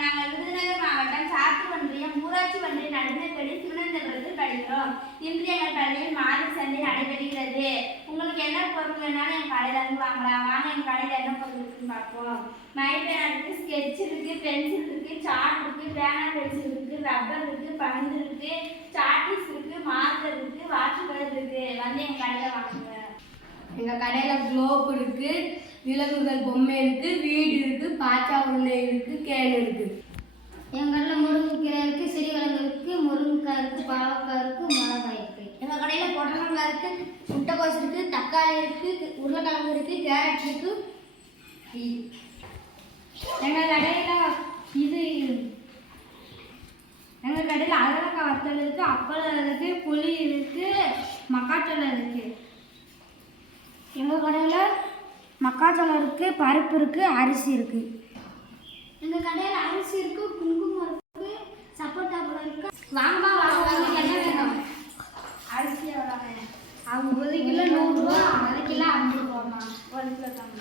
நாங்கள் விருதுநகர் மாவட்டம் சாத்தூர் ஒன்றியம் ஊராட்சி ஒன்றிய நடுநிலைப்பள்ளி சிவனந்தபுரத்தில் படிக்கிறோம். இன்று எங்கள் பள்ளியில் மாத சந்தை நடைபெறுகிறது. உங்களுக்கு என்ன பொருள் வேணாலும் என் கடையில் இருந்து வாங்கலாம். வாங்க என் கடையில் என்ன பொருள் இருக்குன்னு பார்ப்போம். மைப்பேனா இருக்குது, ஸ்கெட்ச் இருக்குது, பென்சில் இருக்குது, சார்ட் இருக்குது, பேனா பென்சில் இருக்குது, ரப்பர் இருக்குது, பந்து இருக்குது, சார்ட்ஸ் இருக்குது, மார்க்கர் இருக்குது, வாட்டர் கலர் இருக்குது. வந்து எங்கள் கடையில் வாங்குங்க. எங்கள் கடையில் குளோப் இருக்குது, விலங்குகள் பொம்மை இருக்குது, வீடு இருக்குது, பாச்சா உருளை இருக்குது, கேன் இருக்குது. எங்கள் கடையில் முருங்கைக்கீரை இருக்குது, சிறிகிழங்கு இருக்குது, முருங்கைக்காய் இருக்குது, பாவக்காய் இருக்குது, மிளகாய் இருக்குது. எங்கள் கடையில் புடலங்காய் இருக்குது, முட்டைக்கோஸ் இருக்குது, தக்காளி இருக்குது, உருளைக்கிழங்கு இருக்குது, கேரட் இருக்குது. எங்கள் கடையில் அதரக்காய் வத்தல் இருக்குது, அப்பளம் இருக்குது, புளி இருக்குது, மக்காச்சோளம் இருக்குது. எங்கள் கடையில் மக்காச்சோளம் இருக்குது, பருப்பு இருக்குது, அரிசி இருக்குது. எங்கள் கடையில் அரிசி இருக்குது, குங்குமம் இருக்குது, சப்போட்டா பழம் இருக்குது. வாங்கம்மா வாங்க, என்ன வேணும்? அரிசி எவ்வளோ? அவங்க 1 கிலோ 100 ரூபா, 1 கிலோ 50 ரூபாம்மா. 1 கிலோ தாங்க.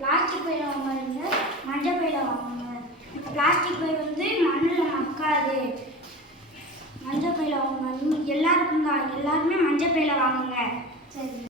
பிளாஸ்டிக் பையில் வாங்குறீங்க, மஞ்சள் பையில் வாங்குங்க. பிளாஸ்டிக் பை வந்து மண்ணில் மக்காது. மஞ்சள் பையில் வாங்குங்க. எல்லாருக்கும் தான், எல்லாருமே மஞ்சள் பையில் வாங்குங்க. சரி.